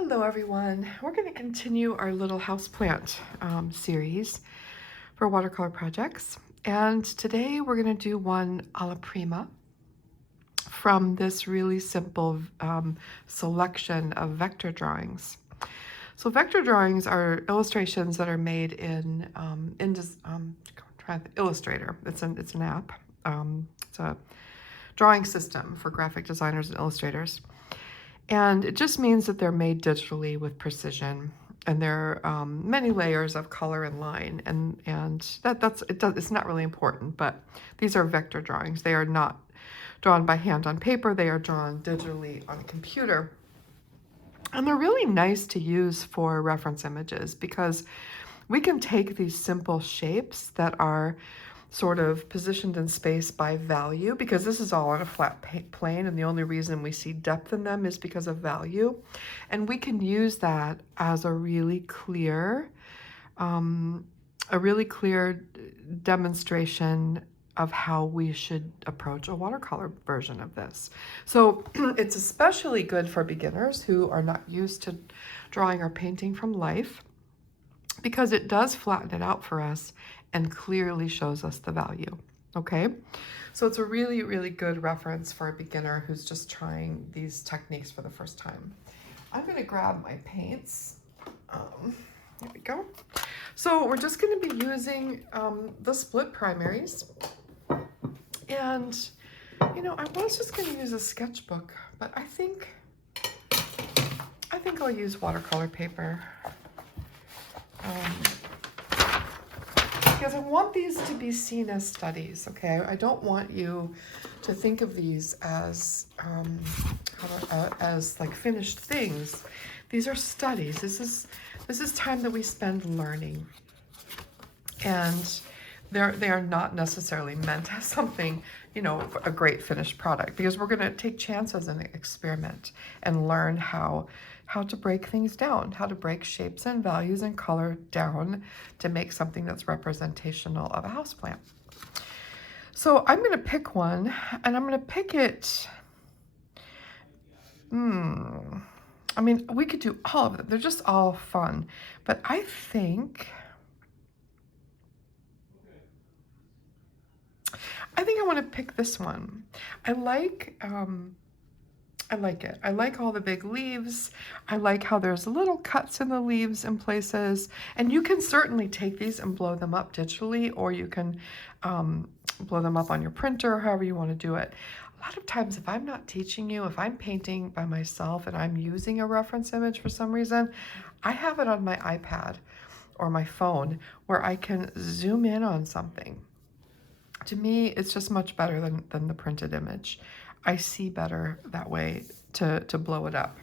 Hello everyone. We're going to continue our little houseplant series for watercolor projects. And today we're going to do one alla prima from this really simple selection of vector drawings. So vector drawings are illustrations that are made in Illustrator. It's an app. It's a drawing system for graphic designers and illustrators. And it just means that they're made digitally with precision, and there are many layers of color and line, and it's not really important. But these are vector drawings. They are not drawn by hand on paper. They are drawn digitally on a computer, and they're really nice to use for reference images because we can take these simple shapes that are sort of positioned in space by value, because this is all on a flat plane, and the only reason we see depth in them is because of value. And we can use that as a really clear demonstration of how we should approach a watercolor version of this. So it's especially good for beginners who are not used to drawing or painting from life, because it does flatten it out for us and clearly shows us the value, okay? So it's a really, really good reference for a beginner who's just trying these techniques for the first time. I'm gonna grab my paints. Here we go. So we're just gonna be using the split primaries. And, you know, I was just gonna use a sketchbook, but I think I'll use watercolor paper. Because I want these to be seen as studies, okay? I don't want you to think of these as like finished things. These are studies. This is time that we spend learning, and they are not necessarily meant as something, you know, a great finished product, because we're going to take chances and experiment and learn how to break things down, how to break shapes and values and color down to make something that's representational of a houseplant. So I'm going to pick one, and I'm going to pick it. I mean, we could do all of them. They're just all fun. But I think I want to pick this one. I like it. I like all the big leaves. I like how there's little cuts in the leaves in places. And you can certainly take these and blow them up digitally, or you can blow them up on your printer, however you want to do it. A lot of times, if I'm not teaching you, if I'm painting by myself and I'm using a reference image for some reason, I have it on my iPad or my phone where I can zoom in on something. To me, it's just much better than the printed image. I see better that way to blow it up.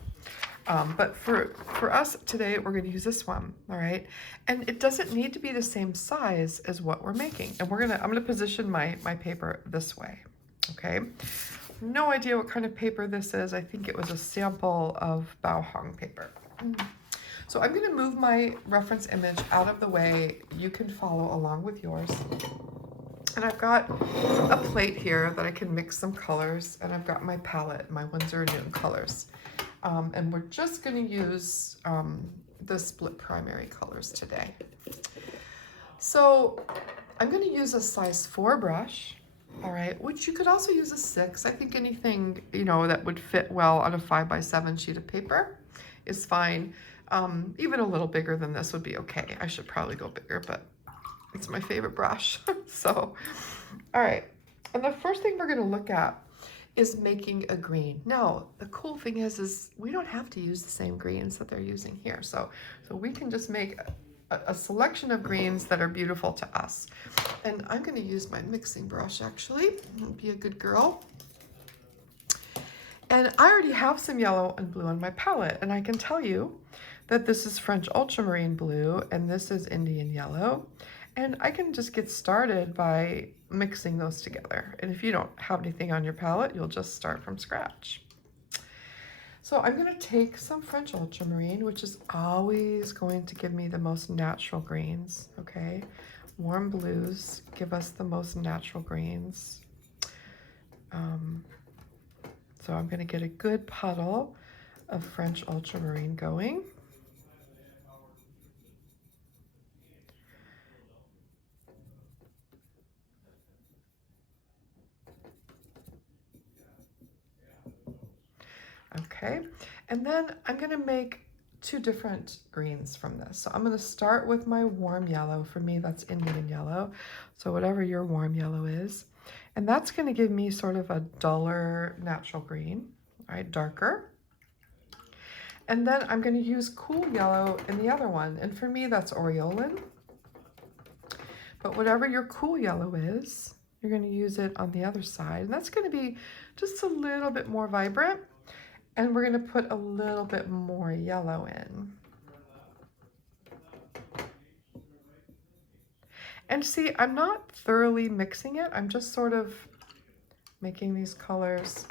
But for us today, we're going to use this one, all right? And it doesn't need to be the same size as what we're making. And I'm gonna position my paper this way, okay? No idea what kind of paper this is. I think it was a sample of bao hong paper. So I'm gonna move my reference image out of the way. You can follow along with yours. And I've got a plate here that I can mix some colors, and I've got my palette, my Winsor & Newton colors. And we're just gonna use the split primary colors today. So I'm gonna use a size 4 brush, all right, which you could also use a 6. I think anything, you know, that would fit well on a 5x7 sheet of paper is fine. Even a little bigger than this would be okay. I should probably go bigger, but it's my favorite brush. So, all right. And the first thing we're going to look at is making a green. Now, the cool thing is we don't have to use the same greens that they're using here. So we can just make a selection of greens that are beautiful to us. And I'm going to use my mixing brush, actually. Be a good girl. And I already have some yellow and blue on my palette, and I can tell you that this is French ultramarine blue and this is Indian yellow. And I can just get started by mixing those together. And if you don't have anything on your palette, you'll just start from scratch. So I'm going to take some French ultramarine, which is always going to give me the most natural greens, okay? Warm blues give us the most natural greens. So I'm going to get a good puddle of French ultramarine going. Okay, and then I'm gonna make two different greens from this. So I'm gonna start with my warm yellow. For me, that's Indian yellow. So whatever your warm yellow is. And that's gonna give me sort of a duller natural green, all right, darker. And then I'm gonna use cool yellow in the other one. And for me, that's Aureolin. But whatever your cool yellow is, you're gonna use it on the other side. And that's gonna be just a little bit more vibrant. And we're gonna put a little bit more yellow in. And see, I'm not thoroughly mixing it. I'm just sort of making these colors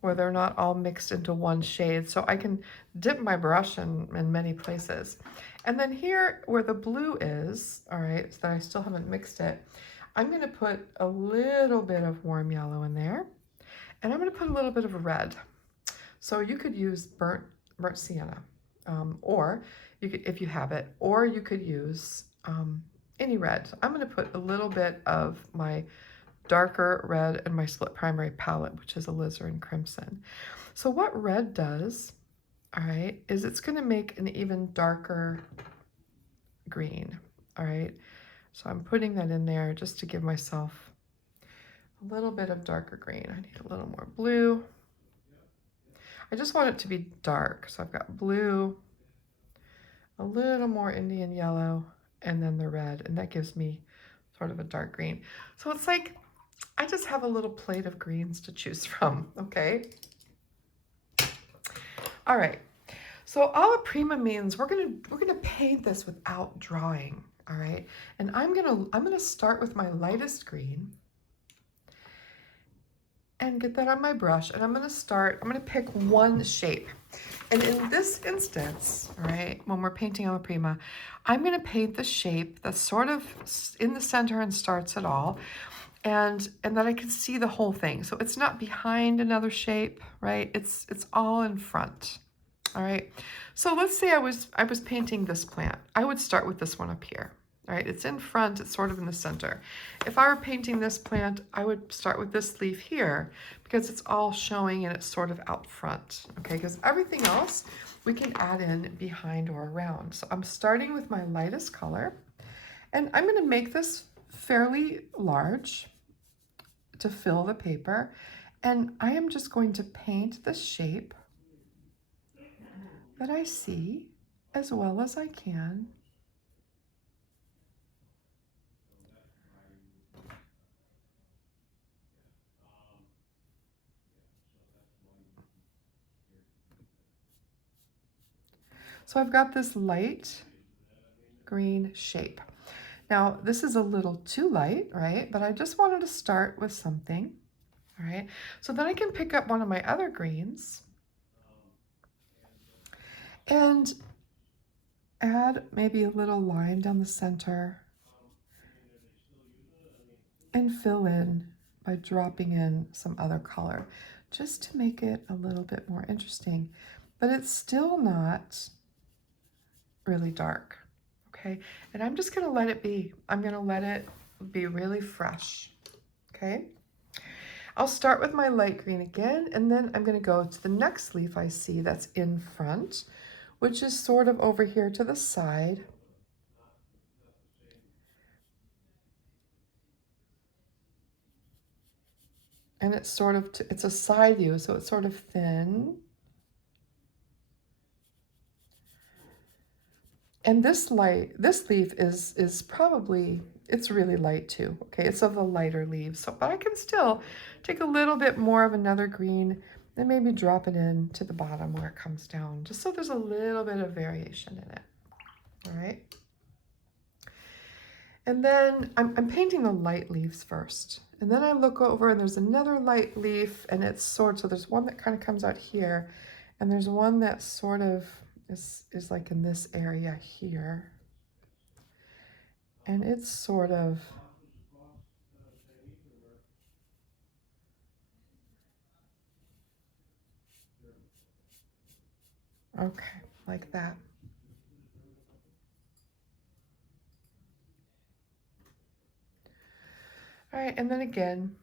where they're not all mixed into one shade. So I can dip my brush in many places. And then here where the blue is, all right, so that I still haven't mixed it, I'm gonna put a little bit of warm yellow in there. And I'm gonna put a little bit of red. So you could use burnt sienna, or you could, if you have it, or you could use any red. So I'm going to put a little bit of my darker red in my split primary palette, which is alizarin crimson. So what red does, all right, is it's going to make an even darker green, all right? So I'm putting that in there just to give myself a little bit of darker green. I need a little more blue. I just want it to be dark. So I've got blue, a little more Indian yellow, and then the red, and that gives me sort of a dark green. So it's like, I just have a little plate of greens to choose from, okay? All right, so alla prima means we're gonna paint this without drawing, all right? And I'm gonna start with my lightest green, and get that on my brush, and I'm gonna pick one shape. And in this instance, all right, when we're painting alla prima, I'm gonna paint the shape that's sort of in the center and starts it all, and that I can see the whole thing. So it's not behind another shape, right? It's all in front, all right? So let's say I was painting this plant. I would start with this one up here. All right, it's in front, it's sort of in the center. If I were painting this plant, I would start with this leaf here because it's all showing and it's sort of out front, okay? Because everything else we can add in behind or around. So I'm starting with my lightest color, and I'm gonna make this fairly large to fill the paper, and I am just going to paint the shape that I see as well as I can. So I've got this light green shape. Now, this is a little too light, right? But I just wanted to start with something, all right? So then I can pick up one of my other greens and add maybe a little line down the center and fill in by dropping in some other color just to make it a little bit more interesting. But it's still not really dark, okay? And I'm just gonna let it be. I'm gonna let it be really fresh, okay? I'll start with my light green again, and then I'm gonna go to the next leaf I see that's in front, which is sort of over here to the side. And it's sort of, it's a side view, so it's sort of thin. And this leaf is probably, it's really light too, okay? It's of the lighter leaves, so, but I can still take a little bit more of another green and maybe drop it in to the bottom where it comes down, just so there's a little bit of variation in it, all right? And then I'm painting the light leaves first. And then I look over and there's another light leaf, and it's so there's one that kind of comes out here, and there's one that sort of is like in this area here. And it's sort of, Okay, like that. All right, and then again,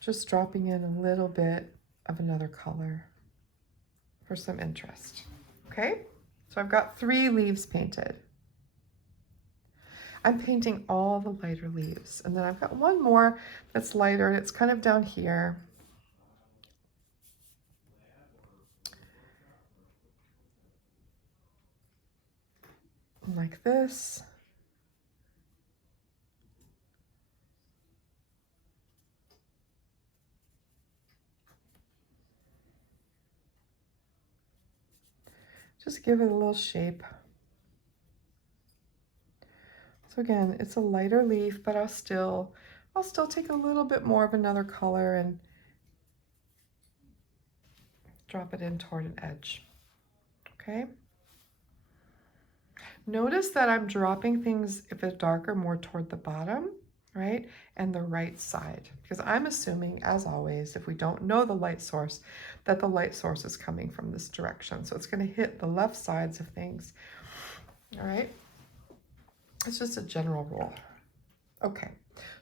just dropping in a little bit of another color for some interest. Okay, so I've got 3 leaves painted. I'm painting all the lighter leaves, and then I've got one more that's lighter, and it's kind of down here. Like this. Just give it a little shape. So again, it's a lighter leaf, but I'll still take a little bit more of another color and drop it in toward an edge. Okay. Notice that I'm dropping things, if it's darker, more toward the bottom, right? And the right side, because I'm assuming, as always, if we don't know the light source, that the light source is coming from this direction. So it's going to hit the left sides of things. All right. It's just a general rule. Okay.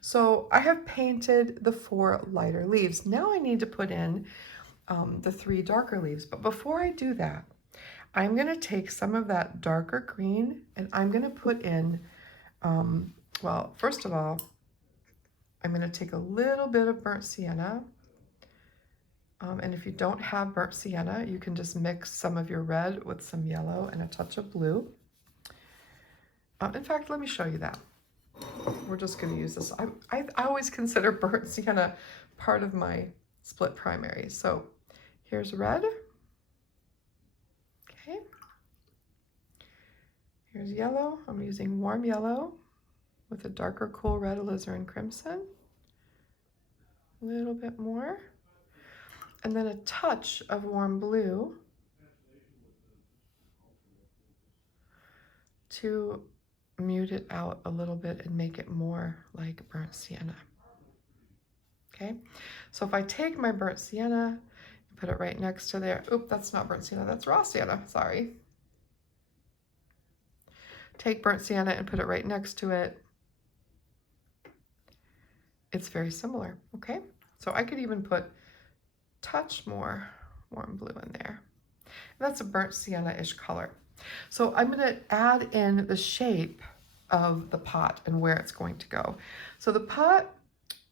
So I have painted the 4 lighter leaves. Now I need to put in the 3 darker leaves. But before I do that, I'm going to take some of that darker green and I'm going to put in, well, first of all, I'm going to take a little bit of burnt sienna. And if you don't have burnt sienna, you can just mix some of your red with some yellow and a touch of blue. In fact, let me show you that. We're just going to use this. I always consider burnt sienna part of my split primary. So here's red. Okay. Here's yellow. I'm using warm yellow with a darker cool red, alizarin crimson. A little bit more. And then a touch of warm blue to mute it out a little bit and make it more like burnt sienna. Okay, so if I take my burnt sienna and put it right next to there, oop, that's not burnt sienna, that's raw sienna, sorry. Take burnt sienna and put it right next to it. It's very similar, okay? So I could even put touch more warm blue in there. And that's a burnt sienna-ish color. So I'm gonna add in the shape of the pot and where it's going to go. So the pot,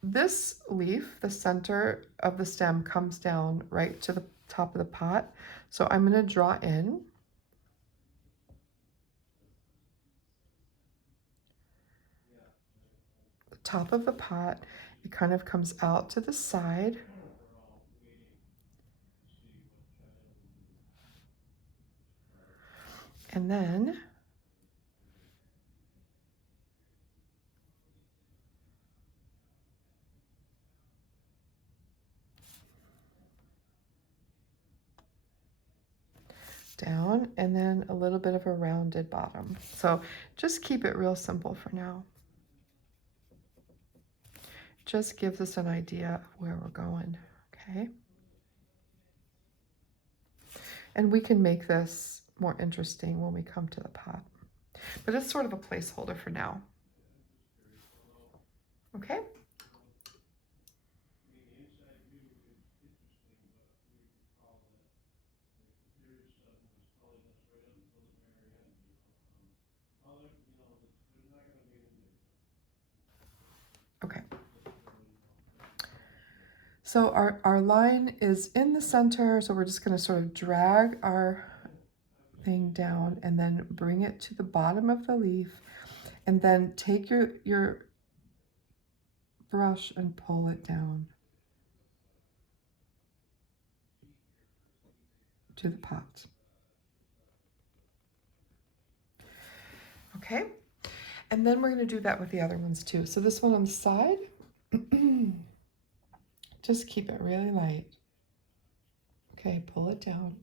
this leaf, the center of the stem comes down right to the top of the pot. So I'm gonna draw in. The top of the pot, it kind of comes out to the side. And then down, and then a little bit of a rounded bottom. So just keep it real simple for now. Just gives us an idea of where we're going, okay? And we can make this more interesting when we come to the pot. But it's sort of a placeholder for now. Okay? Okay. So our line is in the center, so we're just going to sort of drag our thing down and then bring it to the bottom of the leaf, and then take your brush and pull it down to the pot. Okay, and then we're going to do that with the other ones too. So this one on the side, just keep it really light. Okay, pull it down.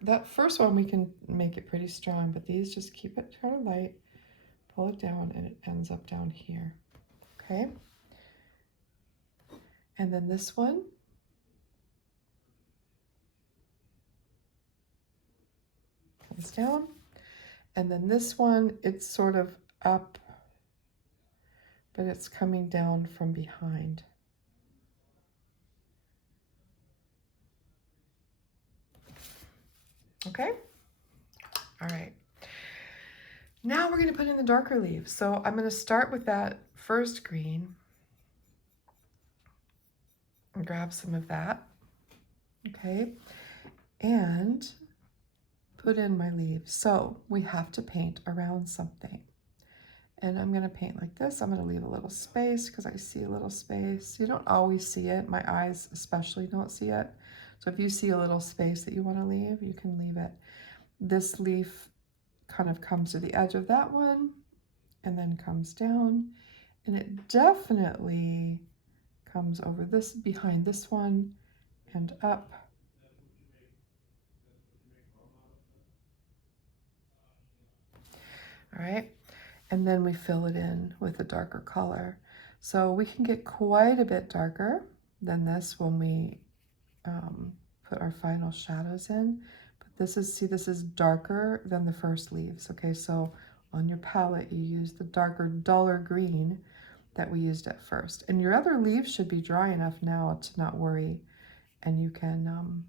That first one we can make it pretty strong, but these just keep it kind of light, pull it down, and it ends up down here. Okay, and then this one, comes down. And then this one, it's sort of up, but it's coming down from behind. Okay, all right. Now we're gonna put in the darker leaves. So I'm gonna start with that first green and grab some of that, okay? And put in my leaves. So we have to paint around something. And I'm gonna paint like this. I'm gonna leave a little space because I see a little space. You don't always see it. My eyes especially don't see it. So if you see a little space that you wanna leave, you can leave it. This leaf kind of comes to the edge of that one and then comes down. And it definitely comes over this, behind this one and up. All right, and then we fill it in with a darker color. So we can get quite a bit darker than this when we put our final shadows in. But this is, see, this is darker than the first leaves. Okay, so on your palette, you use the darker, duller green that we used at first. And your other leaves should be dry enough now to not worry, and you can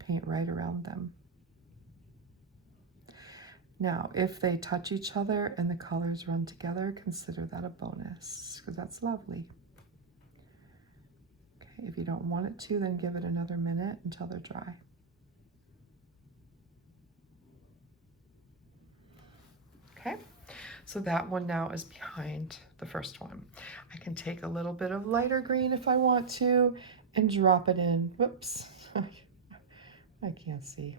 paint right around them. Now, if they touch each other and the colors run together, consider that a bonus, because that's lovely. Okay, if you don't want it to, then give it another minute until they're dry. Okay, so that one now is behind the first one. I can take a little bit of lighter green if I want to and drop it in. Whoops, I can't see.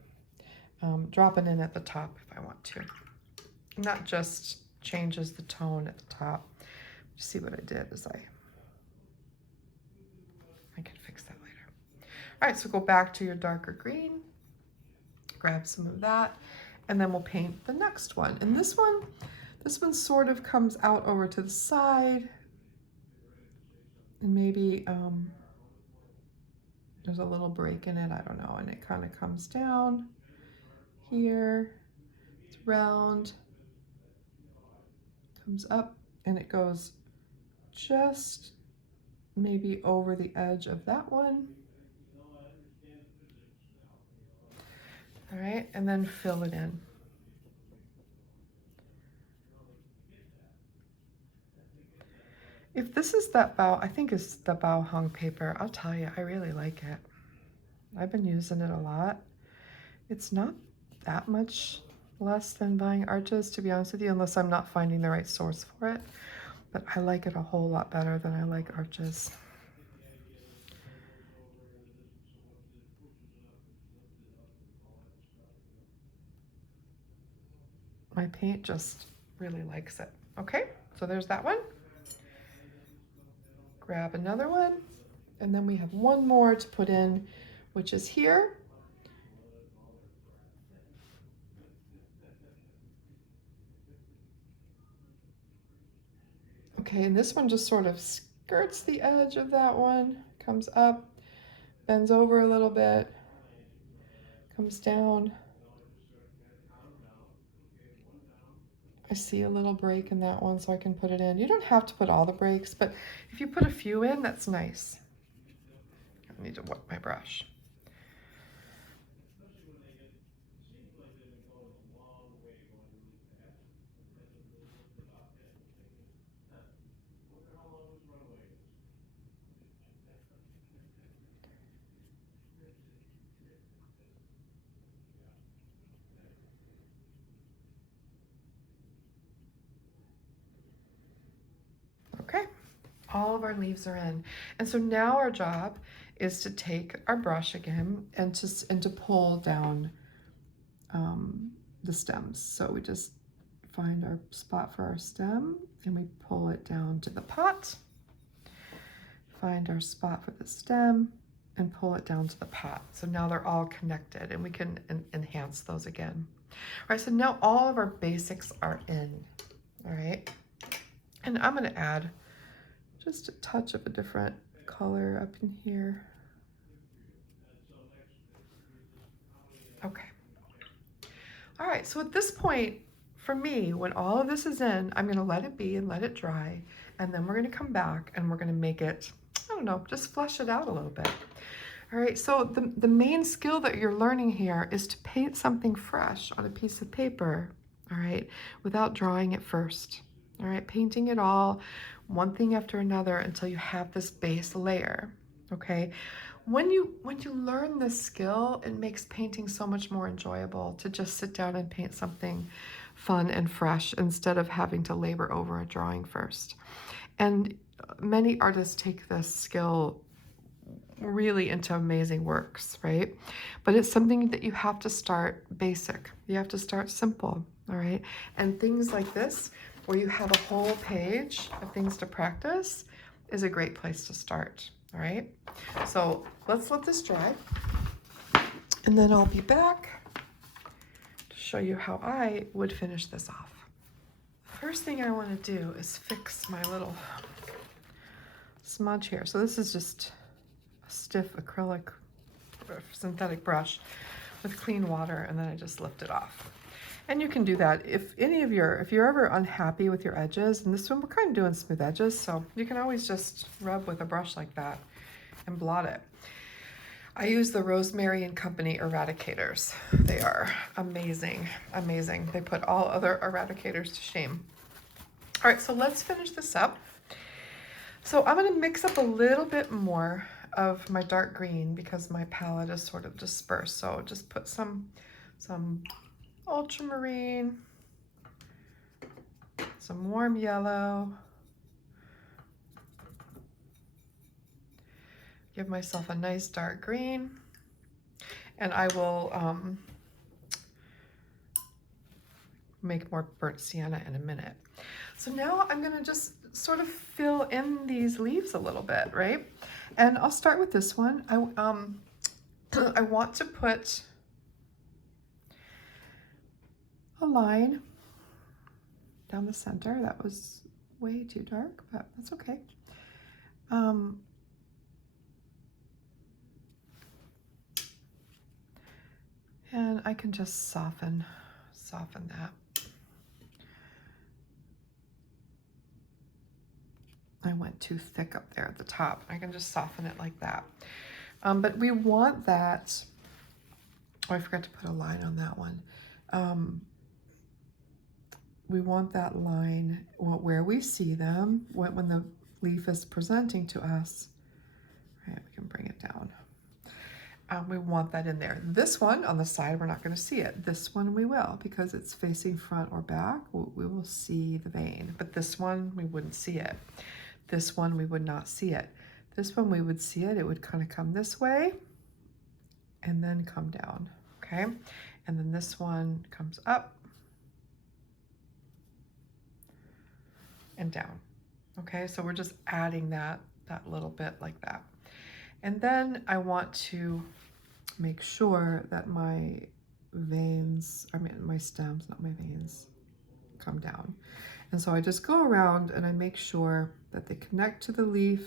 Drop it in at the top if I want to. And that just changes the tone at the top. See what I did is I can fix that later. All right, so go back to your darker green, grab some of that, and then we'll paint the next one. And this one sort of comes out over to the side, and maybe there's a little break in it, I don't know, and it kind of comes down here, it's round, comes up, and it goes just maybe over the edge of that one. All right, and then fill it in. If this is that bow, I think it's the bow hung paper, I'll tell you, I really like it. I've been using it a lot. It's not that much less than buying Arches, to be honest with you, unless I'm not finding the right source for it. But I like it a whole lot better than I like Arches. My paint just really likes it. Okay, so there's that one. Grab another one, and then we have one more to put in, which is here. Okay, and this one just sort of skirts the edge of that one, comes up, bends over a little bit, comes down. I see a little break in that one, so I can put it in. You don't have to put all the breaks, but if you put a few in, that's nice. I need to wet my brush. Okay, all of our leaves are in. And so now our job is to take our brush again and to pull down the stems. So we just find our spot for our stem and we pull it down to the pot. Find our spot for the stem and pull it down to the pot. So now they're all connected and we can enhance those again. All right, so now all of our basics are in, all right? And I'm gonna add just a touch of a different color up in here. Okay. All right, so at this point, for me, when all of this is in, I'm gonna let it be and let it dry, and then we're gonna come back and we're gonna make it, I don't know, just flesh it out a little bit. All right, so the main skill that you're learning here is to paint something fresh on a piece of paper, all right, without drawing it first. All right, painting it all one thing after another until you have this base layer, okay? When you learn this skill, it makes painting so much more enjoyable to just sit down and paint something fun and fresh instead of having to labor over a drawing first. And many artists take this skill really into amazing works, right? But it's something that you have to start basic. You have to start simple, all right? And things like this, where you have a whole page of things to practice, is a great place to start, all right? So let's let this dry, and then I'll be back to show you how I would finish this off. First thing I want to do is fix my little smudge here. So this is just a stiff acrylic synthetic brush with clean water, and then I just lift it off. And you can do that if you're ever unhappy with your edges, and this one we're kind of doing smooth edges, so you can always just rub with a brush like that and blot it. I use the Rosemary and Company eradicators. They are amazing, amazing. They put all other eradicators to shame. All right, so let's finish this up. So I'm gonna mix up a little bit more of my dark green because my palette is sort of dispersed. So just put some ultramarine, some warm yellow. Give myself a nice dark green, and I will make more burnt sienna in a minute. So now I'm gonna just sort of fill in these leaves a little bit, right? And I'll start with this one. I want to put a line down the center. That was way too dark, but that's okay. And I can just soften that. I went too thick up there at the top. I can just soften it like that. But we want that, oh, I forgot to put a line on that one. We want that line where we see them, when the leaf is presenting to us. All right, we can bring it down. We want that in there. This one on the side, we're not going to see it. This one we will, because it's facing front or back. We will see the vein, but this one we wouldn't see it. This one we would not see it. This one we would see it. It would kind of come this way and then come down, okay? And then this one comes up and down, okay? So we're just adding that little bit like that. And then I want to make sure that my veins, my stems, not my veins, come down. And so I just go around and I make sure that they connect to the leaf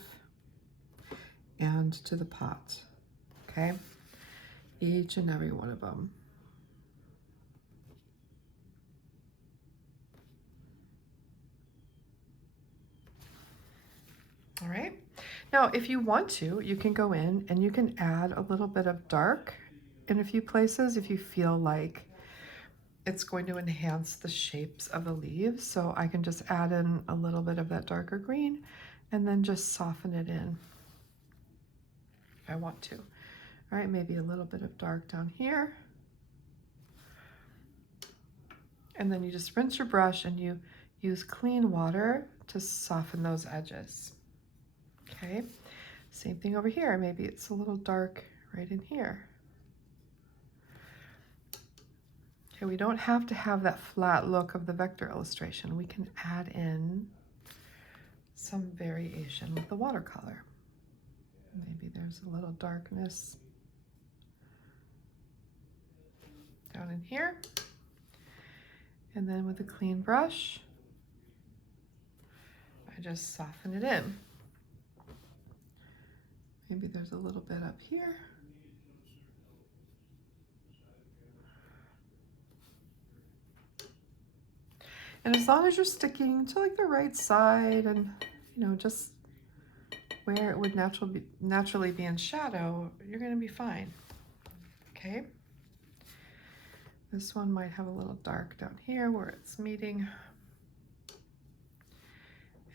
and to the pot, okay? Each and every one of them. All right. Now, if you want to, you can go in and you can add a little bit of dark in a few places if you feel like it's going to enhance the shapes of the leaves. So I can just add in a little bit of that darker green and then just soften it in if I want to. All right, maybe a little bit of dark down here. And then you just rinse your brush and you use clean water to soften those edges. Okay, same thing over here. Maybe it's a little dark right in here. Okay, we don't have to have that flat look of the vector illustration. We can add in some variation with the watercolor. Maybe there's a little darkness down in here. And then with a clean brush, I just soften it in. Maybe there's a little bit up here. And as long as you're sticking to like the right side and, you know, just where it would naturally be in shadow, you're gonna be fine, okay? This one might have a little dark down here where it's meeting.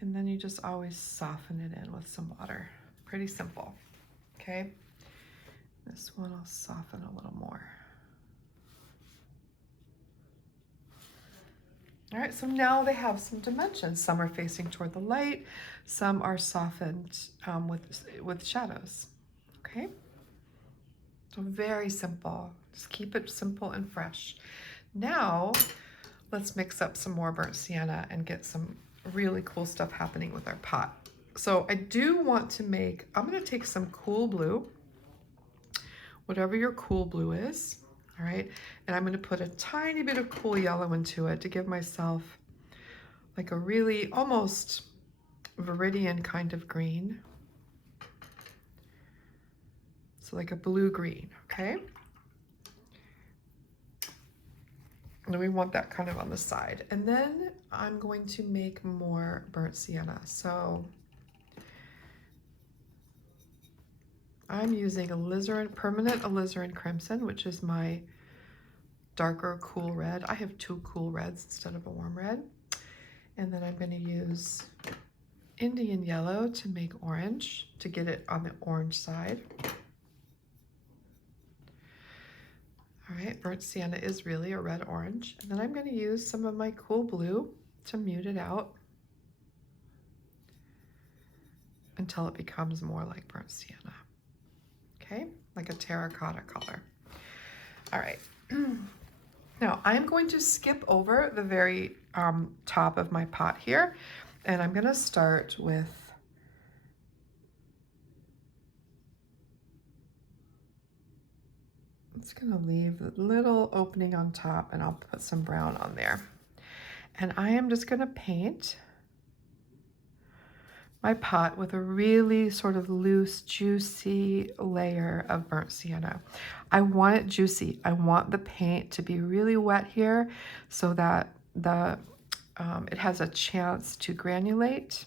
And then you just always soften it in with some water. Pretty simple, okay? This one I'll soften a little more. All right, so now they have some dimensions. Some are facing toward the light, some are softened with shadows, okay? So very simple. Just keep it simple and fresh. Now, let's mix up some more burnt sienna and get some really cool stuff happening with our pot. So I do want to make, I'm gonna take some cool blue, whatever your cool blue is, all right? And I'm gonna put a tiny bit of cool yellow into it to give myself like a really almost viridian kind of green. So like a blue-green, okay? And we want that kind of on the side. And then I'm going to make more burnt sienna. So I'm using permanent alizarin crimson, which is my darker cool red. I have two cool reds instead of a warm red. And then I'm going to use Indian yellow to make orange, to get it on the orange side. All right, burnt sienna is really a red-orange. And then I'm going to use some of my cool blue to mute it out until it becomes more like burnt sienna. Okay, like a terracotta color. All right. Now I'm going to skip over the very top of my pot here, and I'm going to start with it's going to leave a little opening on top, and I'll put some brown on there. And I am just going to paint my pot with a really sort of loose, juicy layer of burnt sienna. I want it juicy. I want the paint to be really wet here so that it has a chance to granulate,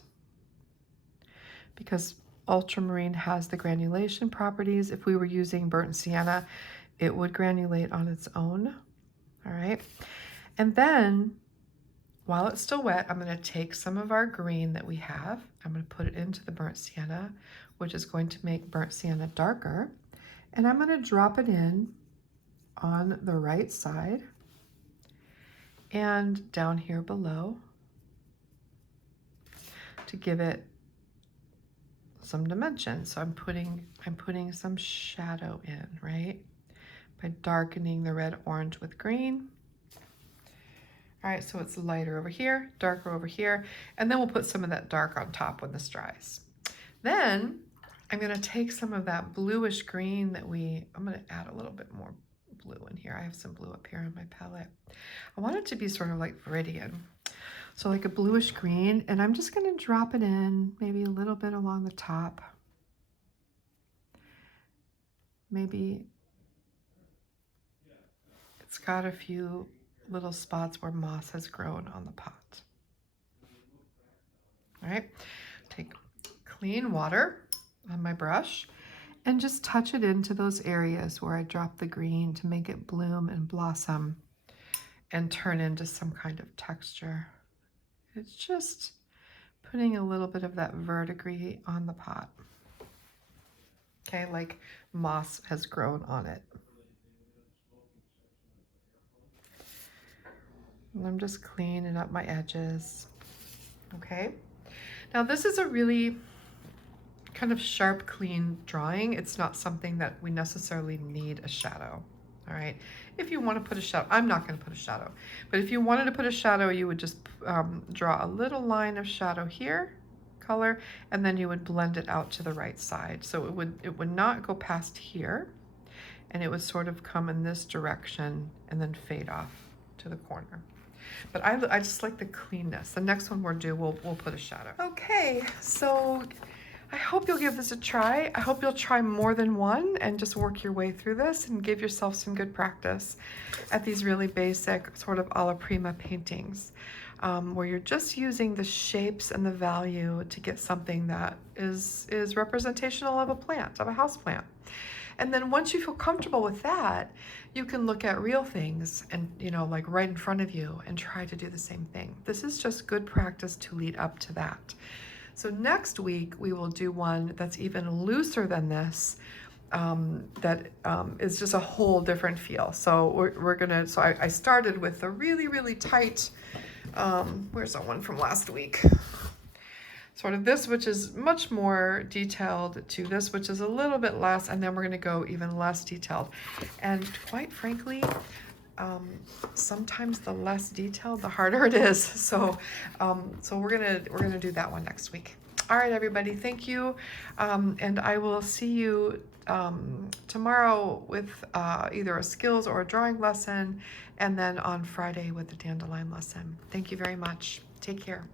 because ultramarine has the granulation properties. If we were using burnt sienna, it would granulate on its own, all right? And then, while it's still wet, I'm gonna take some of our green that we have, I'm gonna put it into the burnt sienna, which is going to make burnt sienna darker, and I'm gonna drop it in on the right side and down here below to give it some dimension. So I'm putting some shadow in, right? By darkening the red orange with green. All right, so it's lighter over here, darker over here, and then we'll put some of that dark on top when this dries. Then I'm gonna take some of that bluish green that I'm gonna add a little bit more blue in here. I have some blue up here on my palette. I want it to be sort of like viridian. So like a bluish green, and I'm just gonna drop it in maybe a little bit along the top. Maybe it's got a few little spots where moss has grown on the pot. All right, take clean water on my brush and just touch it into those areas where I dropped the green to make it bloom and blossom and turn into some kind of texture. It's just putting a little bit of that verdigris on the pot. Okay, like moss has grown on it. And I'm just cleaning up my edges. Okay, now this is a really kind of sharp, clean drawing. It's not something that we necessarily need a shadow. All right, if you want to put a shadow, I'm not going to put a shadow, but if you wanted to put a shadow, you would just draw a little line of shadow here, color, and then you would blend it out to the right side. So it would not go past here, and it would sort of come in this direction and then fade off to the corner. But I just like the cleanness. The next one we'll put a shadow. Okay, so I hope you'll give this a try. I hope you'll try more than one and just work your way through this and give yourself some good practice at these really basic sort of a la Prima paintings. where you're just using the shapes and the value to get something that is representational of a plant, of a house plant. And then once you feel comfortable with that, you can look at real things and, you know, like right in front of you and try to do the same thing. This is just good practice to lead up to that. So next week, we will do one that's even looser than this, that is just a whole different feel. So we're gonna, so I started with the really, really tight, where's that one from last week? Sort of this, which is much more detailed, to this, which is a little bit less, and then we're gonna go even less detailed. And quite frankly, sometimes the less detailed, the harder it is. So, so we're gonna do that one next week. All right, everybody, thank you, and I will see you tomorrow with either a skills or a drawing lesson, and then on Friday with the dandelion lesson. Thank you very much. Take care.